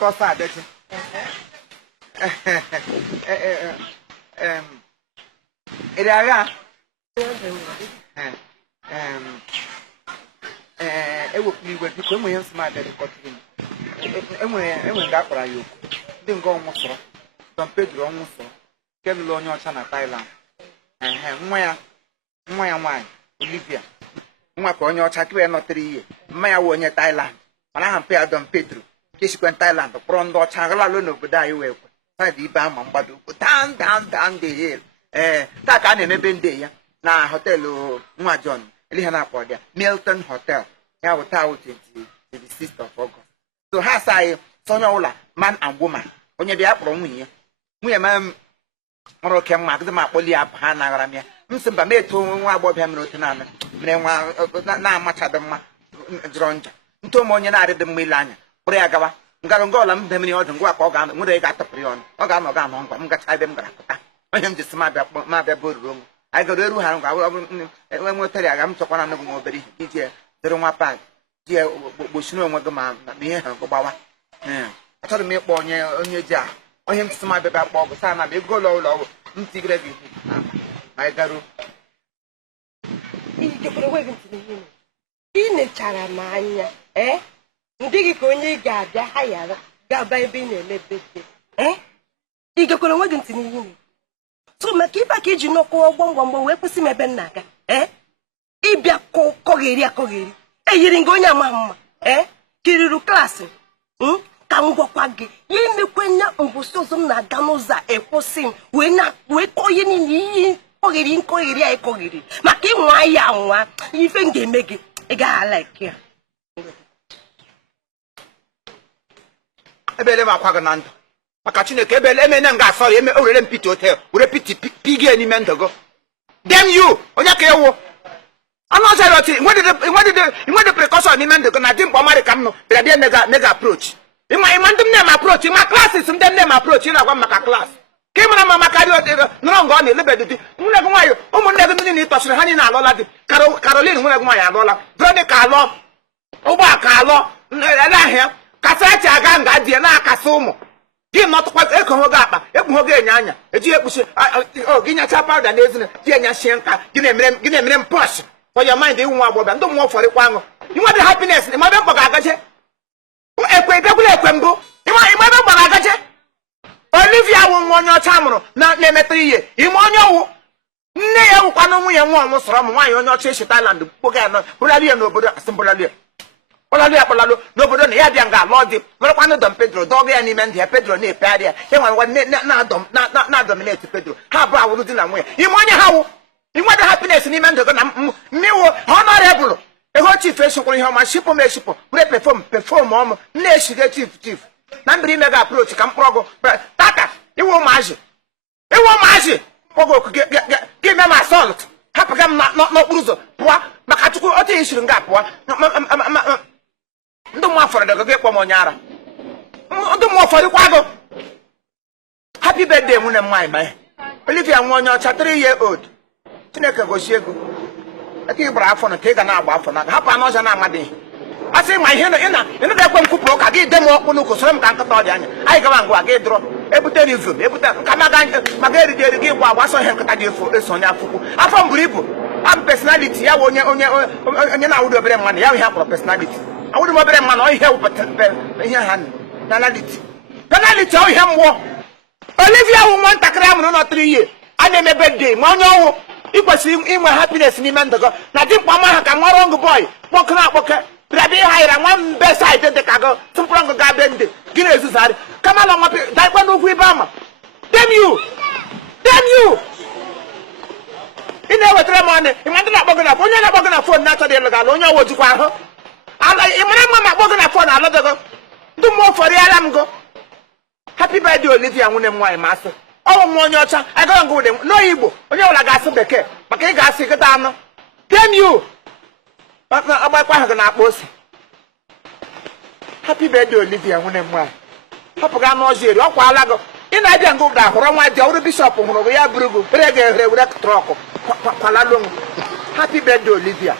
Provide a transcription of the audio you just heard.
to sa de chi Iraga ewo igwe biko enwe ihe smart de kọtrin enwe nga akpara ya okwu ndị nga ọnwụ sọrọ Don Pedro ọnwụ sọrọ nke lụrụ onye ọcha na Thailand nwa ya nwaanyị Olivia nwa ka onye ọcha kiwe nọtịrị ihe mma ya wụ onye Thailand mana aha mpe ya Don Pedro nke sikwe Thailand kpọrọ ndị ọcha galalụ n'obodo anyị wee kwe saịdị ibe ama mgbado ukwu down the hill taa ka a na-emebe ndị ya na họteelụ nwa John elihe na-akpọ dị Milton Hotel ya bụ taa 26th of August so ha asaghị sonye ọbụla man and woman onye bịa kpọrọ nwunye ma mụrụ oke mma agụzi m akpọli ya ha naghara m ya m sị mba m eto nwa agbọghọbịa mere otu naanị mere nwa na-amachadị mma jụrụ njọ nto m onye na-adịdị mma ile anya kpụrụ ya gawa ngara nga ọla m demiri ọdụ ngwa ka ọ ga-anọ nwere ị ga-atọpụrụ ya ọnụ ọ ga-anọ ga-anọ ngwa m gacha ebe m gara pụta onye m jisi mabịa boruru m anyị gara eru ha ngwa enwe nwetara ya ga m chọkwana n'oge m obere ihe iji dịrị nwa pad ji ya gbochiri onwe gị ma ihe ha gbawa achọrọ m ịkpọ onye ji ahụ onye m jisi mabịa bịa kpọọ bụ saa na m ego ụlọ ọgwụ m tigere gị anyị garuo ị nechara m anya ndị gị ka onye ị ga-abịa ha yara gaba ebe ị na-elebe dị ị gekwara onwe gị ntị n'ihe ime so maka ibe ka iji nọkọọ gwamgwamgwam wee kwụsị m ebe m na-aga ịbịa kọgheri eyiri gị onye ama mma kiriru klaasị ka m gwakwa gị ya emekwenya mbụsị ọzọ m na-aga n'ụzọ a ekwụsị m wee kọọ ihe niile ihe nkọgheri anyị kọgheri maka ịnwa ya nwa ife m ga-eme gị ị gaghị ala ike ya ebele m akwa gị na ndụ maka Chineke ebele emene m ga-asọ ya eme orere m piti hotel were piti pigie n'ime ndụ gị dem you onye ka ewu anụ ọzọ rọti nwedị prekọshọn n'ime ndụ gị na dị mkpọ marị ka m nụ bịa bịa mega aproach ịma ndị m na-eme aproach ịma klasis ndị m na-eme aproach ị na-agwa m maka klaasị ka ị mara mma maka dị nọrọ nga ọ na-elebedị di nwunye gị nwaanyị ụmụnne gị ndị na-ịtọsịrị ha niile alụọla di Caroline nwunye gị nwaanyị alụọla Veronica alụọ ụgbọaka alụọ ele ahịa kasịrachi aga nga di ya na-akasị ụmụ gị nọtụkwa ekoho gị akpa ekpugho gị enye anya ejighị ekpuchi gị nyacha pawuda n'ezina ji enyachie nka gị na-emere m pọsh for your mind ịnwụ nwa agbọbịa ndị mmụọ fọrịkwa aṅụ inwe dị happiness ịma ebe mkpọ ga-agaje ekwe bịakwula ekwe mbụ ịma ebe mkpọ ga-agaje Olivia wụ nwa onye ọcha mụrụ na-emetụ ihe ime onye ọwụ nne ya wụkwa na nwunye nwa ọnwụ sọrọ m nwaanyị onye ọcha esi Thailand kpoga ya bụlalụ ya n'obodo asị kpọlalụ ya kpọlalụ n'obodo na ya bịa nga alụọ dị merekwanụ Don Pedro dọga ya n'ime ndị ya Pedro na-epegharị ya na-adominate Pedro ha abụọ awụrụ di na nwunye ime onye ha wụ inwede happiness n'ime ndụ gị na mmiwo honorable ego chief esikwuru ihe ọma shipụ m eshipụ were pefọm ọmụ na-eshiga chief na mbiri ime ga approach ka mkpọrọ gụ tata iwe ụmụazị mkpọgụ oku gị me m assault hapụga m n'okpuru ụzọ pụọ maka Chukwu otu ihe shiri nga pụọ ndị mmụọ fọrọ gị kpọ m onye ara ndị mmụọ fọrịkwa gụ happy birthday nwunye m nwaanyị ma Olivia nwa onye ọcha 3 years old Chineke gosi ego aka ị gbara afọ na ka ị ga na-agba afọ na hapụ anụ ọzọ na-amadịghị a sị ma ihe ị na-ekwe m kwupụrụ ka gị de m ọkpụ n'ụkwụ soro m ka nkịta ọ dị anya anyị gawa ngwa gị dụrọ ebute rivum ebute nka maga eridi eri gị gwa agbasọ ihe nkịta dị eso onye afụkwu afọ m buru ibu am personality ya bụ onye na-awụrụ obere mmanụ ya ihe akpọrọ personality awụrụ m obere mmanụ ọ ihe wụpụtara ihe ha penality ọ ihe mmụọ Olivia wụ nwatakịrị a mụrụ nọ 3 years a na-eme birthday ma onye ọnwụ ị kwesịrị inwe happiness n'ime ndụ gị na dị mkpa ha ka nwa rọng bọị kpọkere akpọke bịabịa ịha yara nwa mbe saịdị dị ka gị tụpụrụ ngụ ga be ndị gị na-ezuzarị kamala nwa daikwa n'ugwu ibe ama dem you ị na-ewetara m ọnụ ịma ndị na-akpọ gị na onye na-akpọ gị na fon na-achọghị ịlụ gị ala onye ọwụ jikwa ahụ ị mara mma ma akpọ gị na fon alụdịgo ndị mmụọ fọrịala m go happy birthday Olivia nwunye m nwaanyị masị ọnwụ m onye ọcha agaghị ngụ ụdị n'oyigbo onye ọbụla ga-asụ bekee maka ị ga-asị gịta anụ dem you agbakwa ahụ gị na-akpa ose happy birthday Olivia nwunye m nwaanyị hapụga anụ ọzọ eri ọ kwaala gị ị na-abịa ngụ ụda hụrụ nwa dị ọrụ bishọp hụrụ gị ya buru gị bere ga-ehere were trọkụ kwalalụ happy birthday Olivia